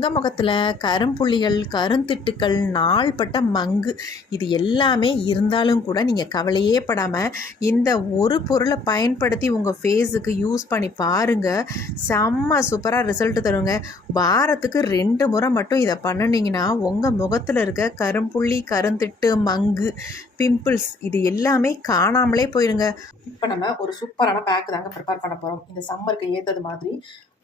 தங்க முகத்தில் கரும்புள்ளிகள், கருந்திட்டுக்கள், நாள்பட்ட மங்கு இது எல்லாமே இருந்தாலும் கூட நீங்கள் கவலையே படாமல் இந்த ஒரு பொருளை பயன்படுத்தி உங்கள் ஃபேஸுக்கு யூஸ் பண்ணி பாருங்கள். செம்ம சூப்பராக ரிசல்ட் தருங்க. வாரத்துக்கு 2 முறை மட்டும் இதை பண்ணினீங்கன்னா உங்கள் முகத்தில் இருக்க கரும்புள்ளி, கருந்திட்டு, மங்கு, பிம்பிள்ஸ் இது எல்லாமே காணாமலே போயிடுங்க. இப்போ நம்ம ஒரு சூப்பரான பேக் தாங்க ப்ரிப்பேர் பண்ண போகிறோம். இந்த சம்மருக்கு ஏற்றது மாதிரி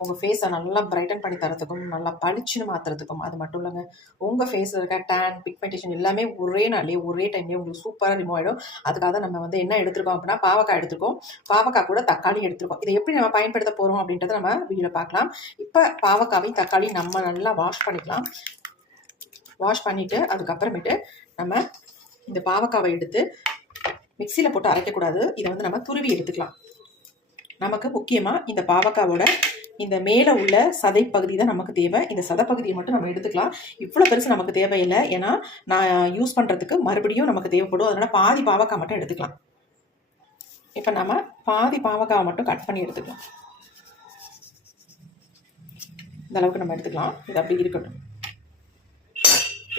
உங்கள் ஃபேஸை நல்லா பிரைட்டன் பண்ணி தரத்துக்கும், நல்லா பளிச்சுன்னு மாற்றுறதுக்கும். அது மட்டும் இல்லைங்க, உங்கள் ஃபேஸில் இருக்க டேன், பிக்மெண்டேஷன் எல்லாமே ஒரே நாள்லேயே ஒரே டைம்லேயே உங்களுக்கு சூப்பராக ரிமூவ் ஆகிடும். அதுக்காக நம்ம என்ன எடுத்துருக்கோம் அப்படின்னா, பாவக்காய் எடுத்துருக்கோம். பாவக்காய் கூட தக்காளி எடுத்துருக்கோம். இதை எப்படி நம்ம பயன்படுத்த போகிறோம் அப்படின்றத நம்ம வீடியோவில் பார்க்கலாம். இப்போ பாவக்காவையும் தக்காளி நம்ம நல்லா வாஷ் பண்ணிக்கலாம். வாஷ் பண்ணிவிட்டு அதுக்கப்புறமேட்டு நம்ம இந்த பாவக்காவை எடுத்து மிக்சியில் போட்டு அரைக்கக்கூடாது. இதை நம்ம துருவி எடுத்துக்கலாம். நமக்கு முக்கியமாக இந்த பாவக்காவோட இந்த மேலே உள்ள சதைப்பகுதி தான் நமக்கு தேவை. இந்த சதைப்பகுதியை மட்டும் நம்ம எடுத்துக்கலாம். இவ்வளோ பெருசு நமக்கு தேவையில்லை, ஏன்னா நான் யூஸ் பண்ணுறதுக்கு மறுபடியும் நமக்கு தேவைப்படும். அதனால் பாதி பாவக்காய் மட்டும் எடுத்துக்கலாம். இப்போ நம்ம பாதி பாவக்காவை மட்டும் கட் பண்ணி எடுத்துக்கலாம். இந்த அளவுக்கு நம்ம எடுத்துக்கலாம். இது அப்படி இருக்கட்டும்.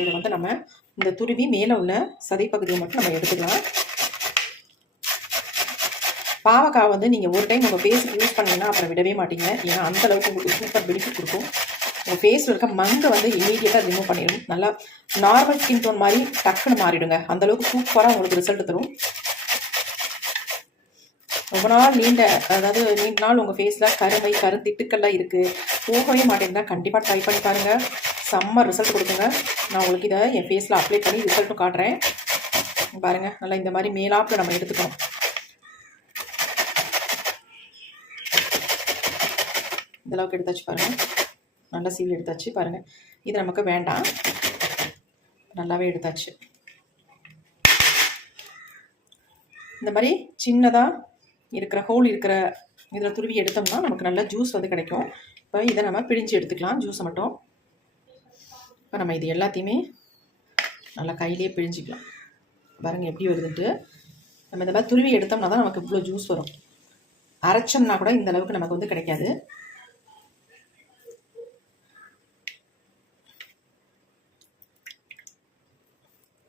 இதை நம்ம இந்த துருவி மேலே உள்ள சதைப்பகுதியை மட்டும் நம்ம எடுத்துக்கலாம். பாவக்காய் நீங்கள் ஒரு டைம் உங்கள் ஃபேஸுக்கு யூஸ் பண்ணிங்கன்னா அப்புறம் விடவே மாட்டீங்க. ஏன்னா அந்தளவுக்கு உங்களுக்கு சூப்பர் பெனிஃபிட் கொடுக்கும். உங்கள் ஃபேஸில் இருக்க மங்கை இமீடியட்டாக ரிமூவ் பண்ணிடும். நல்லா நார்மல் ஸ்கின் டோன் மாதிரி டக்குன்னு மாறிடுங்க. அந்தளவுக்கு சூப்பராக உங்களுக்கு ரிசல்ட் தரும். ரொம்ப நாள் நீண்ட நாள் உங்கள் ஃபேஸில் கருமை, கருந்திட்டுக்கள்லாம் இருக்குது, போகவே மாட்டேங்குதா, கண்டிப்பாக ட்ரை பண்ணி பாருங்கள். செம்ம ரிசல்ட் கொடுக்குங்க. நான் உங்களுக்கு இதை என் ஃபேஸில் அப்ளை பண்ணி ரிசல்ட்டும் காட்டுறேன். பாருங்கள், நல்லா இந்த மாதிரி மேலாப்பில் நம்ம எடுத்துக்கணும். இந்தளவுக்கு எடுத்தாச்சு பாருங்கள். நல்லா சீல் எடுத்தாச்சு பாருங்கள். இது நமக்கு வேண்டாம். நல்லாவே எடுத்தாச்சு. இந்த மாதிரி சின்னதாக இருக்கிற ஹோல் இருக்கிற இதில் துருவி எடுத்தோம்னா நமக்கு நல்லா ஜூஸ் கிடைக்கும். இப்போ இதை நம்ம பிழிஞ்சு எடுத்துக்கலாம், ஜூஸை மட்டும். இப்போ நம்ம இது எல்லாத்தையுமே நல்லா கையிலே பிழிஞ்சிக்கலாம். பாருங்கள் எப்படி வருதுன்ட்டு. நம்ம இந்த மாதிரி துருவி எடுத்தோம்னா தான் நமக்கு இவ்வளோ ஜூஸ் வரும். அரைச்சோம்னா கூட இந்த அளவுக்கு நமக்கு கிடைக்காது.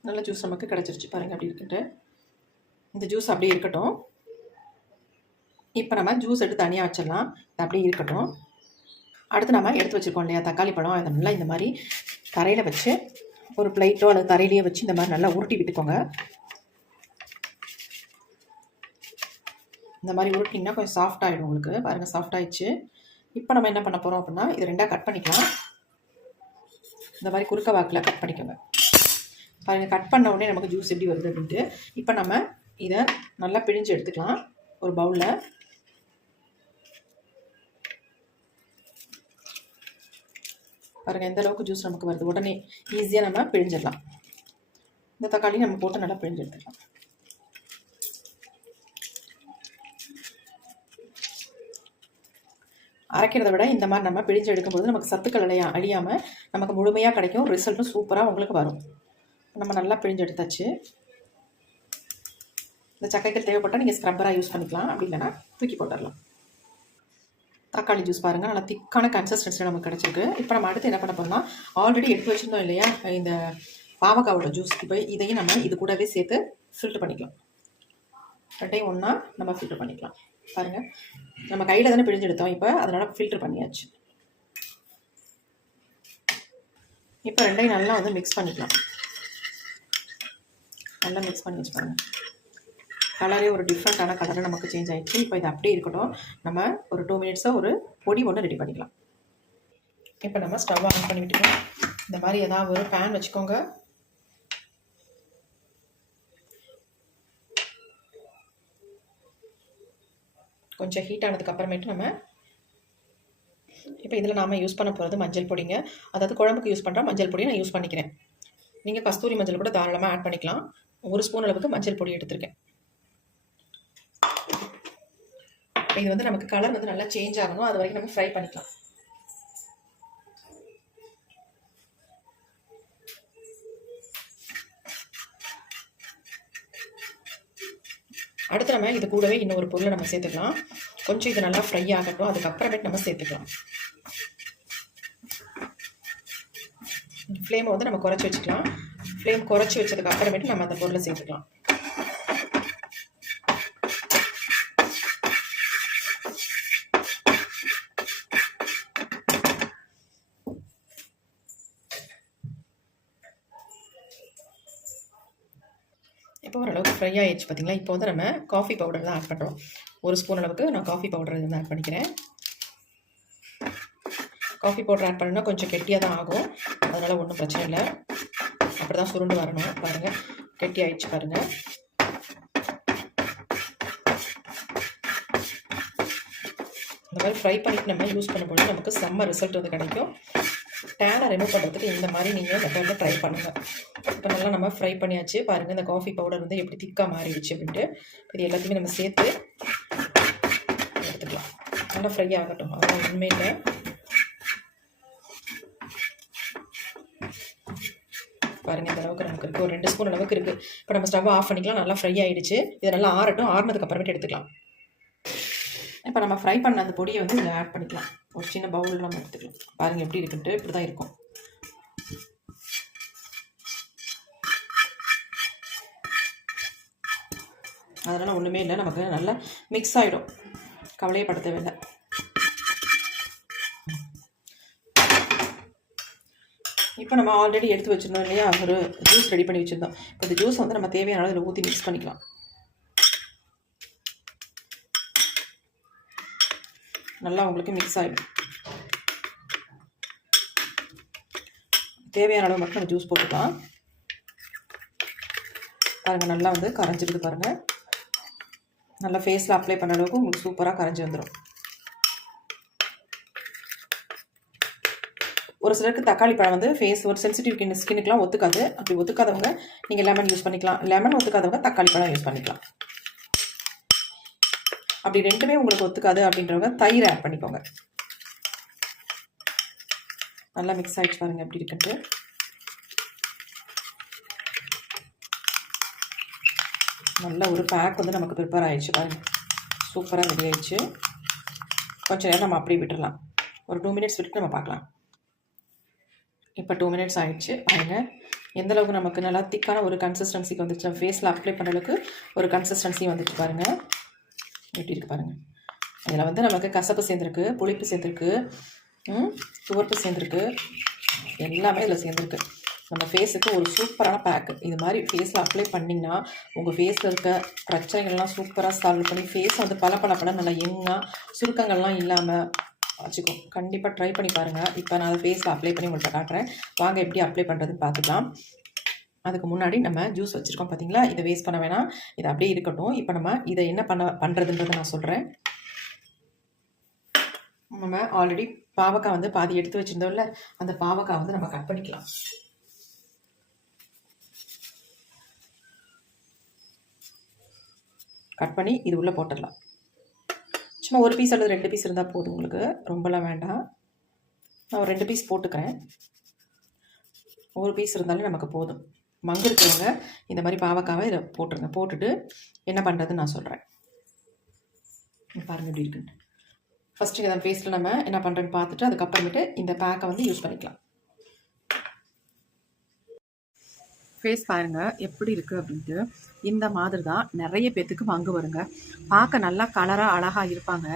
நல்ல ஜூஸ் நமக்கு கிடச்சிருச்சு பாருங்கள். அப்படி இருக்குன்ட்டு இந்த ஜூஸ் அப்படியே இருக்கட்டும். இப்போ நம்ம ஜூஸ் எடுத்து தனியாக வச்சிடலாம். இது அப்படியே இருக்கட்டும். அடுத்து நம்ம எடுத்து வச்சுருக்கோம் இல்லையா தக்காளி பழம், அதை நல்லா இந்த மாதிரி தரையில் வச்சு ஒரு பிளேட்டோ அல்லது தரையிலேயே வச்சு இந்த மாதிரி நல்லா உருட்டி விட்டுக்கோங்க. இந்த மாதிரி உருட்டிங்கன்னா கொஞ்சம் சாஃப்ட் ஆகிடும் உங்களுக்கு. பாருங்கள், சாஃப்ட் ஆகிடுச்சு. இப்போ நம்ம என்ன பண்ண போகிறோம் அப்படின்னா, இது ரெண்டாக கட் பண்ணிக்கலாம். இந்த மாதிரி குறுக்க வாக்கில் கட் பண்ணிக்கோங்க. பாருங்கள், கட் பண்ண உடனே நமக்கு ஜூஸ் எப்படி வருது அப்படின்ட்டு. இப்போ நம்ம இதை நல்லா பிழிஞ்சு எடுத்துக்கலாம் ஒரு பவுலில். பாருங்கள் எந்த அளவுக்கு ஜூஸ் நமக்கு வருது. உடனே ஈஸியாக நம்ம பிழிஞ்சிடலாம். இந்த தக்காளி நம்ம போட்டு நல்லா பிழிஞ்சு எடுத்துக்கலாம். அரைக்கிறத விட இந்த மாதிரி நம்ம பிழிஞ்சு எடுக்கும்போது நமக்கு சத்துக்கள் அழியாமல் நமக்கு முழுமையாக கிடைக்கும். ரிசல்ட்டும் சூப்பராக உங்களுக்கு வரும். நம்ம நல்லா பிழிஞ்சு எடுத்தாச்சு. இந்த சக்கைகள் தேவைப்பட்டால் நீங்கள் ஸ்க்ரப்பராக யூஸ் பண்ணிக்கலாம், அப்படி இல்லைன்னா தூக்கி போட்டுடலாம். தக்காளி ஜூஸ் பாருங்கள், நல்லா திக்கான கன்சிஸ்டன்சி நமக்கு கிடச்சிருக்கு. இப்போ நம்ம அடுத்து என்ன பண்ண போகிறோம்னா, ஆல்ரெடி எடுத்து வச்சுருந்தோம் இல்லையா இந்த பாவக்காவோட ஜூஸ். இப்போ இதையும் நம்ம இது கூடவே சேர்த்து ஃபில்ட்ரு பண்ணிக்கலாம். ரெண்டையும் ஒன்றா நம்ம ஃபில்ட்ரு பண்ணிக்கலாம். பாருங்கள், நம்ம கையில் தானே பிழிஞ்சு எடுத்தோம், இப்போ அதனால் ஃபில்ட்ரு பண்ணியாச்சு. இப்போ ரெண்டையும் நல்லா மிக்ஸ் பண்ணிக்கலாம். நல்லா மிக்ஸ் பண்ணி வச்சு பாருங்கள். கலரே ஒரு டிஃப்ரெண்ட்டான கலரில் நமக்கு சேஞ்ச் ஆகிடுச்சு. இப்போ இது அப்படியே இருக்கட்டும். நம்ம ஒரு 2 மினிட்ஸாக ஒரு பொடி ஒன்று ரெடி பண்ணிக்கலாம். இப்போ நம்ம ஸ்டவ் ஆன் பண்ணி விட்டுக்கலாம். இந்த மாதிரி ஏதாவது ஒரு பேன் வச்சுக்கோங்க. கொஞ்சம் ஹீட் ஆனதுக்கு அப்புறமேட்டு நம்ம இப்போ இதில் நாம் யூஸ் பண்ண போகிறது மஞ்சள் பொடிங்க. அதாவது குழம்புக்கு யூஸ் பண்ணுற மஞ்சள் பொடியை நான் யூஸ் பண்ணிக்கிறேன். நீங்கள் கஸ்தூரி மஞ்சள் கூட தாராளமாக ஆட் பண்ணிக்கலாம். 1 ஸ்பூன் அளவுக்கு மஞ்சள் பொடி எடுத்திருக்கேன். இது நமக்கு கலர் நல்லா சேஞ்ச் ஆகணும். அது வரைக்கும் நம்ம ஃப்ரை பண்ணிக்கலாம். அடுத்து நம்ம இது கூடவே இன்னொரு பொருளை நம்ம சேர்த்துக்கலாம். கொஞ்சம் இது நல்லா ஃப்ரை ஆகட்டும், அதுக்கப்புறமேட்டு நம்ம சேர்த்துக்கலாம். ஃப்ளேமை வந்து நம்ம குறைச்சி வச்சுக்கலாம். ஃப்ளேம் குறைச்சி வச்சதுக்கு அப்புறமேட்டு நம்ம அந்த பொருளை சேர்த்துக்கலாம். இப்போ ஓரளவுக்கு ஃப்ரை ஆகிடுச்சு பார்த்தீங்களா. இப்போ வந்து நம்ம காஃபி பவுடர் தான் ஆட் பண்ணுறோம். 1 ஸ்பூன் அளவுக்கு நான் காஃபி பவுடர் வந்து ஆட் பண்ணிக்கிறேன். காஃபி பவுடர் ஆட் பண்ணணும்னா கொஞ்சம் கெட்டியாக தான் ஆகும், அதனால் ஒன்றும் பிரச்சனை இல்லை. அப்படி தான் சுருண்டு வரணும். பாருங்கள், கெட்டி ஆகிடுச்சு பாருங்கள். இந்த மாதிரி ஃப்ரை பண்ணிவிட்டு நம்ம யூஸ் பண்ணும்போது நமக்கு செம்ம ரிசல்ட் வந்து கிடைக்கும். டேனை ரிமூவ் பண்ணுறதுக்கு இந்த மாதிரி நீங்கள் மெத்தடில் ட்ரை பண்ணுங்கள். இப்போ நல்லா நம்ம ஃப்ரை பண்ணியாச்சு பாருங்கள். இந்த காஃபி பவுடர் வந்து எப்படி திக்காக மாறிடுச்சு அப்படின்ட்டு. இது எல்லாத்தையுமே நம்ம சேர்த்து எடுத்துக்கலாம். நல்லா ஃப்ரை ஆகட்டும், அதெல்லாம் ஒன்றுமே இல்லை. பாருங்கள், இந்த அளவுக்கு நமக்கு இருக்குது. ஒரு 2 ஸ்பூன் அளவுக்கு இருக்குது. இப்போ நம்ம ஸ்டவ் ஆஃப் பண்ணிக்கலாம். நல்லா ஃப்ரை ஆகிடுச்சு. இதை நல்லா ஆறட்டும். ஆறுனதுக்கு அப்புறமேட்டு எடுத்துக்கலாம். இப்போ நம்ம ஃப்ரை பண்ண அந்த பொடியை வந்து இதில் ஆட் பண்ணிக்கலாம். ஒரு சின்ன பவுலில் நம்ம எடுத்துக்கலாம். பாருங்கள் எப்படி இருக்குன்ட்டு. இப்படி தான் இருக்கும். அதனால் ஒன்றுமே இல்லை, நமக்கு நல்லா மிக்ஸ் ஆகிடும். கவலையே பட தேவையில்லை. இப்போ நம்ம ஆல்ரெடி எடுத்து வச்சுருந்தோம் இல்லையா, ஒரு ஜூஸ் ரெடி பண்ணி வச்சுருந்தோம். இப்போ இந்த ஜூஸ் வந்து நம்ம தேவையான அளவு இதில் ஊற்றி மிக்ஸ் பண்ணிக்கலாம். நல்லா உங்களுக்கு மிக்ஸ் ஆகிடும். தேவையான அளவு மட்டும் நம்ம ஜூஸ் போட்டுக்கலாம். பாருங்கள், நல்லா வந்து கரைஞ்சிடுது பாருங்கள். நல்லா ஃபேஸில் அப்ளை பண்ண அளவுக்கு உங்களுக்கு சூப்பராக கரைஞ்சி வந்துடும். ஒரு சிலருக்கு தக்காளி பழம் வந்து ஃபேஸ் ஒரு சென்சிட்டிவ் ஸ்கின்னுக்குலாம் ஒத்துக்காது. அப்படி ஒத்துக்காதவங்க நீங்கள் லெமன் யூஸ் பண்ணிக்கலாம். லெமன் ஒத்துக்காதவங்க தக்காளி பழம் யூஸ் பண்ணிக்கலாம். அப்படி ரெண்டுமே உங்களுக்கு ஒத்துக்காது அப்படின்றவங்க தயிர் ஆட் பண்ணிக்கோங்க. நல்லா மிக்ஸ் ஆகிடுச்சு பாருங்கள் எப்படி இருக்குன்ட்டு. நல்ல ஒரு பேக் வந்து நமக்கு ப்ரிப்பேர் ஆகிடுச்சு பாருங்கள். சூப்பராக ரெடி ஆகிடுச்சு. கொஞ்சம் நேரம் நம்ம அப்படியே விட்டுடலாம். ஒரு 2 மினிட்ஸ் விட்டுட்டு நம்ம பார்க்கலாம். இப்போ 2 மினிட்ஸ் ஆகிடுச்சு பாருங்கள். எந்தளவுக்கு நமக்கு நல்லா திக்கான ஒரு கன்சிஸ்டன்சிக்கு வந்துச்சு. ஃபேஸில் அப்ளை பண்ண அளவுக்கு ஒரு கன்சிஸ்டன்சி வந்துச்சு பாருங்கள். எப்படி இருக்குது பாருங்கள். இதில் வந்து நமக்கு கசப்பு சேர்ந்துருக்கு, புளிப்பு சேர்ந்துருக்கு, துவர்ப்பு சேர்ந்துருக்கு, எல்லாமே இதில் சேர்ந்துருக்கு. நம்ம ஃபேஸுக்கு ஒரு சூப்பரான பேக்கு. இது மாதிரி ஃபேஸில் அப்ளை பண்ணிங்கன்னா உங்கள் ஃபேஸில் இருக்க பிரச்சனைகள்லாம் சூப்பராக சால்வ் பண்ணி ஃபேஸை வந்து பல நல்லா யங்காக சுருக்கங்கள்லாம் இல்லாமல் வச்சுக்கோம். கண்டிப்பாக ட்ரை பண்ணி பாருங்கள். இப்போ நான் அதை ஃபேஸில் அப்ளை பண்ணி உங்கள்கிட்ட காட்டுறேன். வாங்க எப்படி அப்ளை பண்ணுறதுன்னு பார்த்துக்கலாம். அதுக்கு முன்னாடி நம்ம ஜூஸ் வச்சுருக்கோம் பார்த்தீங்களா, இதை வேஸ்ட் பண்ண வேணாம், இது அப்படியே இருக்கட்டும். இப்போ நம்ம இதை என்ன பண்ணுறதுன்றதை நான் சொல்கிறேன். நம்ம ஆல்ரெடி பாவக்காய் வந்து பாதி எடுத்து வச்சுருந்தோம்ல, அந்த பாவக்காய் வந்து நம்ம கட் பண்ணிக்கலாம். கட் பண்ணி இது உள்ளே போட்டுடலாம். சும்மா 1 பீஸ் அல்லது 2 பீஸ் இருந்தால் போதும் உங்களுக்கு, ரொம்பலாம் வேண்டாம். நான் ஒரு 2 பீஸ் போட்டுக்கிறேன். 1 பீஸ் இருந்தாலே நமக்கு போதும். மங்கு இருக்கிறவங்க இந்த மாதிரி பாவக்காவை இதை போட்டுருங்க. போட்டுட்டு என்ன பண்ணுறதுன்னு நான் சொல்கிறேன். பாருங்கள் எப்படி இருக்குன்னு. ஃபஸ்ட்டு இதை ஃபேஸில் நம்ம என்ன பண்ணுறேன்னு பார்த்துட்டு அதுக்கப்புறமேட்டு இந்த பேக்கை வந்து யூஸ் பண்ணிக்கலாம். ஃபேஸ் பாருங்கள் எப்படி இருக்குது அப்படின்ட்டு. இந்த மாதிரி தான் நிறைய பேர்த்துக்கு மங்கு வருங்க. பார்க்க நல்லா கலராக அழகாக இருப்பாங்க,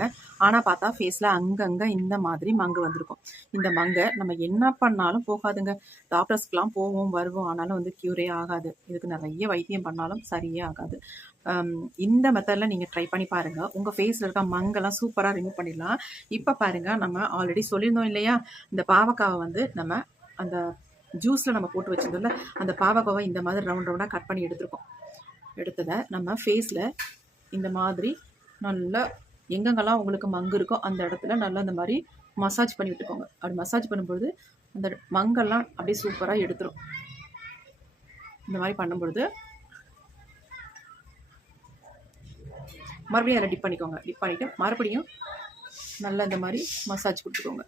ஆனால் பார்த்தா ஃபேஸில் அங்கங்கே இந்த மாதிரி மங்கு வந்திருக்கும். இந்த மங்கை நம்ம என்ன பண்ணாலும் போகாதுங்க. டாக்டர்ஸ்க்கெலாம் போவோம் வருவோம், ஆனாலும் வந்து க்யூரே ஆகாது. இதுக்கு நிறைய வைத்தியம் பண்ணாலும் சரியே ஆகாது. இந்த மெத்தடில் நீங்கள் ட்ரை பண்ணி பாருங்கள். உங்கள் ஃபேஸில் இருக்க மங்கெல்லாம் சூப்பராக ரிமூவ் பண்ணிடலாம். இப்போ பாருங்கள், நம்ம ஆல்ரெடி சொல்லியிருந்தோம் இல்லையா, இந்த பாவக்காவை வந்து நம்ம அந்த ஜூஸில் நம்ம போட்டு வச்சிருந்தோம்ல, அந்த பாவக்காவை இந்த மாதிரி ரவுண்டாக கட் பண்ணி எடுத்துருக்கோம். எடுத்ததை நம்ம ஃபேஸில் இந்த மாதிரி நல்லா எங்கெங்கெல்லாம் உங்களுக்கு மங்கு இருக்கோ அந்த இடத்துல நல்லா இந்த மாதிரி மசாஜ் பண்ணி விட்டுக்கோங்க. அப்படி மசாஜ் பண்ணும்பொழுது அந்த மங்கெல்லாம் அப்படியே சூப்பராக எடுத்துரும். இந்த மாதிரி பண்ணும்பொழுது மறுபடியும் அதில் டிப் பண்ணிக்கோங்க. டிப் பண்ணிவிட்டு மறுபடியும் நல்லா இந்த மாதிரி மசாஜ் கொடுத்துக்கோங்க.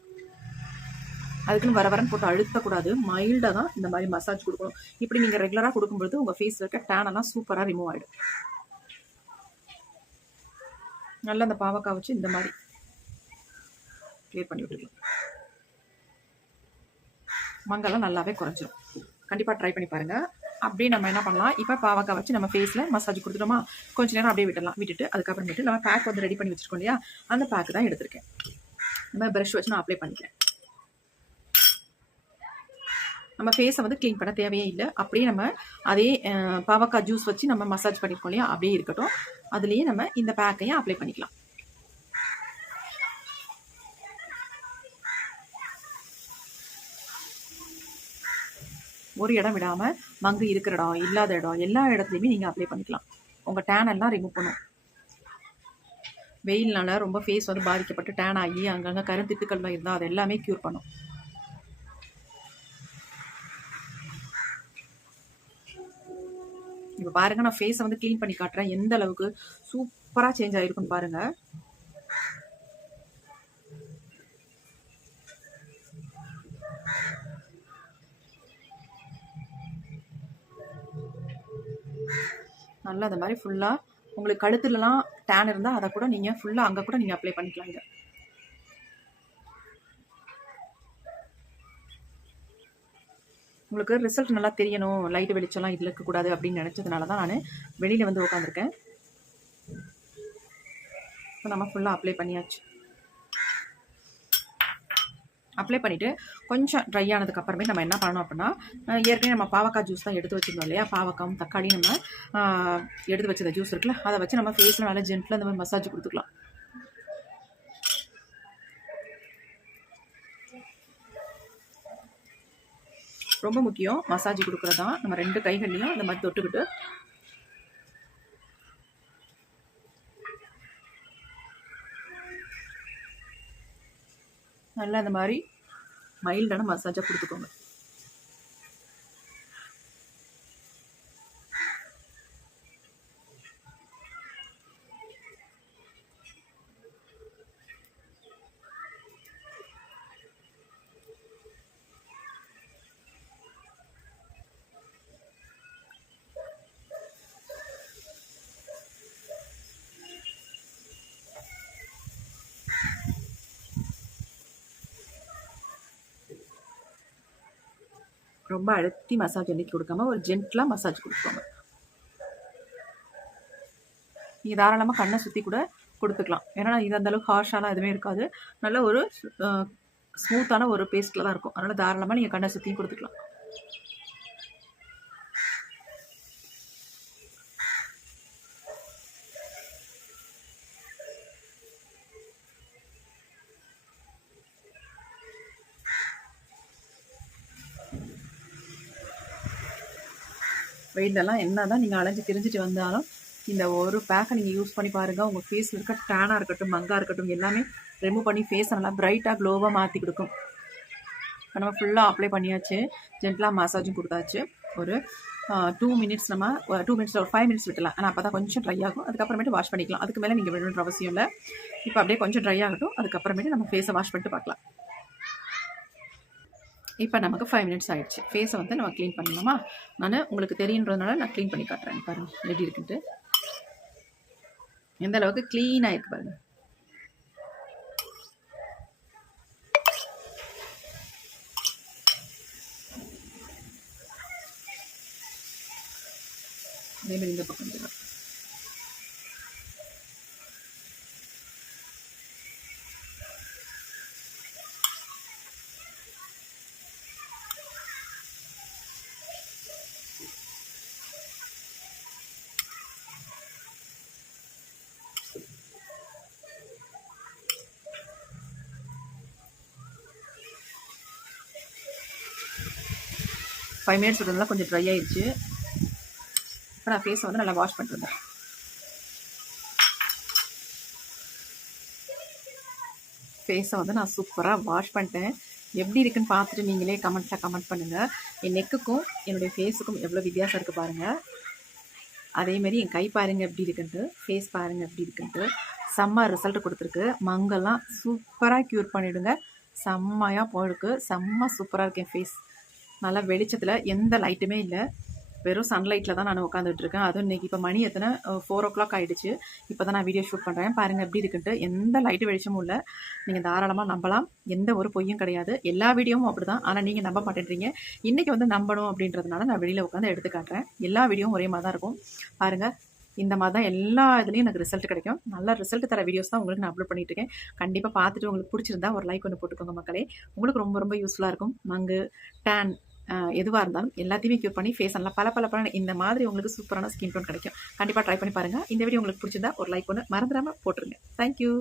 அதுக்குன்னு வரன்னு போட்டு அழுத்தக்கூடாது, மைல்டாக தான் இந்த மாதிரி மசாஜ் கொடுக்கணும். இப்படி நீங்கள் ரெகுலராக கொடுக்கும்பொழுது உங்கள் ஃபேஸில் இருக்க டேனெல்லாம் சூப்பராக ரிமூவ் ஆகிடும். நல்லா அந்த பாவக்காய் வச்சு இந்த மாதிரி க்ளியர் பண்ணி விட்டுக்கலாம். மங்கெல்லாம் நல்லாவே குறைஞ்சிரும். கண்டிப்பாக ட்ரை பண்ணி பாருங்கள். அப்படியே நம்ம என்ன பண்ணலாம், இப்போ பாவக்காய் வச்சு நம்ம ஃபேஸில் மசாஜ் கொடுத்துட்டோமா, கொஞ்சம் நேரம் அப்படியே விட்டுடலாம். விட்டுட்டு அதுக்கப்புறமேட்டு நம்ம பேக் வந்து ரெடி பண்ணி வச்சுருக்கோம் இல்லையா, அந்த பேக்கு தான் எடுத்திருக்கேன். நம்ம ப்ரஷ் வச்சு நான் அப்ளை பண்ணிக்கிறேன். நம்ம ஃபேஸை வந்து க்ளீன் பண்ண தேவையே இல்லை. அப்படியே நம்ம அதே பாவக்காய் ஜூஸ் வச்சு நம்ம மசாஜ் பண்ணியிருக்கோம் இல்லையா, அப்படியே இருக்கட்டும். அதுலேயே நம்ம இந்த பேக்கையும் அப்ளை பண்ணிக்கலாம். ஒரு இடம் விடாமல் மங்கு இருக்கிற இடம், இல்லாத இடம், எல்லா இடத்துலையுமே நீங்கள் அப்ளை பண்ணிக்கலாம். உங்கள் டேன் எல்லாம் ரிமூவ் பண்ணும். வெயில்னால ரொம்ப ஃபேஸ் வந்து பாதிக்கப்பட்டு டேன் ஆகி அங்கங்கே கருந்திட்டுக்கள் இருந்தால் அது எல்லாமே க்யூர் பண்ணும். இப்போ பாருங்கள், நான் ஃபேஸை வந்து க்ளீன் பண்ணி காட்டுறேன். எந்த அளவுக்கு சூப்பராக சேஞ்ச் ஆகிருக்குன்னு பாருங்கள். நல்லா அந்த மாதிரி ஃபுல்லாக உங்களுக்கு கழுத்துலலாம் டேன் இருந்தால் அதை கூட நீங்கள் ஃபுல்லாக அங்கே கூட நீங்கள் அப்ளை பண்ணிக்கலாம். இதை உங்களுக்கு ரிசல்ட் நல்லா தெரியணும், லைட்டு வெளிச்சம்லாம் இதில் இருக்கக்கூடாது அப்படின்னு நினச்சதுனால தான் நான் வெளியில் வந்து உட்காந்துருக்கேன். இப்போ நம்ம ஃபுல்லாக அப்ளை பண்ணியாச்சு. அப்ளை பண்ணிவிட்டு கொஞ்சம் ட்ரை ஆனதுக்கப்புறமே நம்ம என்ன பண்ணணும் அப்படின்னா, ஏற்கனவே நம்ம பாவக்காய் ஜூஸ் தான் எடுத்து வச்சுருந்தோம் இல்லையா, பாவக்காயும் தக்காளி நம்ம எடுத்து வச்சத ஜூஸ் இருக்குல்ல, அதை வச்சு நம்ம ஃபேஸில் நல்லா ஜென்டில் அந்த மாதிரி மசாஜ் கொடுத்துக்கலாம். ரொம்ப முக்கியம் மசாஜ் கொடுக்குறது தான். நம்ம 2 கைகள்லையும் அந்த மாதிரி தொட்டுக்கிட்டு நல்லா அந்த மாதிரி மைல்டான மசாஜாக கொடுத்துக்கோங்க. ரொம்ப அழுத்தி மசாஜ் அன்றைக்கி கொடுக்காம ஒரு ஜென்டிலாக மசாஜ் கொடுத்துக்கோங்க. நீங்கள் தாராளமாக கண்ணை சுற்றி கூட கொடுத்துக்கலாம். ஏன்னா இது அந்தளவுக்கு ஹார்ஷாலாம் எதுவுமே இருக்காது. நல்ல ஒரு ஸ்மூத்தான ஒரு பேஸ்ட்டில் தான் இருக்கும். அதனால் தாராளமாக நீங்கள் கண்ணை சுற்றியும் கொடுத்துக்கலாம். வெயிலெல்லாம் என்ன தான் நீங்கள் அலைஞ்சு திரிஞ்சிட்டு வந்தாலும் இந்த ஒரு பேக்கை நீங்கள் யூஸ் பண்ணி பாருங்கள். உங்கள் ஃபேஸில் இருக்க டேனாக இருக்கட்டும், மங்காக இருக்கட்டும், எல்லாமே ரிமூவ் பண்ணி ஃபேஸை நல்லா பிரைட்டாக க்ளோவாக மாற்றி கொடுக்கும். இப்போ நம்ம ஃபுல்லாக அப்ளை பண்ணியாச்சு, ஜென்டலாக மசாஜும் கொடுத்தாச்சு. ஒரு 2 மினிட்ஸ் நம்ம 2 மினிட்ஸில் ஒரு 5 மினிட்ஸ் விட்டலாம். ஆனால் அப்போ தான் கொஞ்சம் ட்ரை ஆகும். அதுக்கப்புறமேட்டு வாஷ் பண்ணிக்கலாம். அதுக்கு மேலே நீங்கள் விடணுன்ற அவசியம் இல்லை. இப்போ அப்படியே கொஞ்சம் ட்ரை ஆகட்டும். அதுக்கப்புறமேட்டு நம்ம ஃபேஸை வாஷ் பண்ணிட்டு பார்க்கலாம். இப்போ நமக்கு 5 மினிட்ஸ் ஆகிடுச்சு. ஃபேஸை வந்து நம்ம க்ளீன் பண்ணணுமா? நான் உங்களுக்கு தெரியுன்றதுனால நான் க்ளீன் பண்ணி காட்டுறேன். பாருங்கள் எப்படி இருக்குன்ட்டு, எந்த அளவுக்கு க்ளீனாக இருக்குது பாருங்கள். அதேமாதிரி இந்த பக்கம் வந்துடும். ஃபைவ் மினிட்ஸ் விட்டதுனால கொஞ்சம் ட்ரை ஆயிடுச்சு. இப்போ நான் ஃபேஸை வந்து நல்லா வாஷ் பண்ணிட்டு வந்தேன். ஃபேஸை வந்து நான் சூப்பராக வாஷ் பண்ணிட்டேன். எப்படி இருக்குன்னு பார்த்துட்டு நீங்களே கமெண்ட்ஸாக கமெண்ட் பண்ணுங்கள். என் நெக்குக்கும் என்னுடைய ஃபேஸுக்கும் எவ்வளோ வித்தியாசம் இருக்குது பாருங்கள். அதேமாரி என் கை பாருங்கள் எப்படி இருக்குன்ட்டு, ஃபேஸ் பாருங்கள் எப்படி இருக்குன்ட்டு. செம்ம ரிசல்ட் கொடுத்துருக்கு. மங்கெல்லாம் சூப்பராக க்யூர் பண்ணிவிடுங்க. செம்மையாக போயிருக்கு. செம்ம சூப்பராக இருக்கு என் ஃபேஸ். நல்லா வெளிச்சத்தில் எந்த லைட்டுமே இல்லை. வெறும் சன்லைட்டில் தான் நான் உட்காந்துட்டு இருக்கேன். அதுவும் இன்றைக்கி இப்போ மணி எத்தனை 4 o'clock ஆகிடுச்சு. இப்போ தான் நான் வீடியோ ஷூட் பண்ணுறேன். பாருங்கள் எப்படி இருக்குன்ட்டு. எந்த லைட்டு வெளிச்சமும் இல்லை. நீங்கள் தாராளமாக நம்பலாம். எந்த ஒரு பொய்யும் கிடையாது. எல்லா வீடியோவும் அப்படி தான். ஆனால் நீங்கள் நம்ப மாட்டேன்றீங்க. இன்றைக்கி வந்து நம்பணும் அப்படின்றதுனால நான் வெளியில் உட்காந்து எடுத்து காட்டுறேன். எல்லா வீடியோவும் ஒரே மாதிரி தான் இருக்கும். பாருங்கள், இந்த மாதிரி தான் எல்லா இதுலேயும் எனக்கு ரிசல்ட் கிடைக்கும். நல்ல ரிசல்ட் தர வீடியோஸ் தான் உங்களுக்கு நான் அப்லோட் பண்ணிட்டு இருக்கேன். கண்டிப்பாக பார்த்துட்டு உங்களுக்கு பிடிச்சிருந்தா ஒரு லைக் ஒன்று போட்டுக்கோங்க மக்களே. உங்களுக்கு ரொம்ப ரொம்ப யூஸ்ஃபுல்லாக இருக்கும். மங்கு, டேன் எதுவாக இருந்தாலும் எல்லாத்தையுமே க்யூர் பண்ணி ஃபேஸ் நல்லா பல இந்த மாதிரி உங்களுக்கு சூப்பரான ஸ்கின் டோன் கிடைக்கும். கண்டிப்பாக ட்ரை பண்ணி பாருங்கள். இந்த வீடியோ உங்களுக்கு பிடிச்சிருந்தா ஒரு லைக் ஒன்று மறந்துடாமல் போட்டுருங்க. தேங்க்யூ.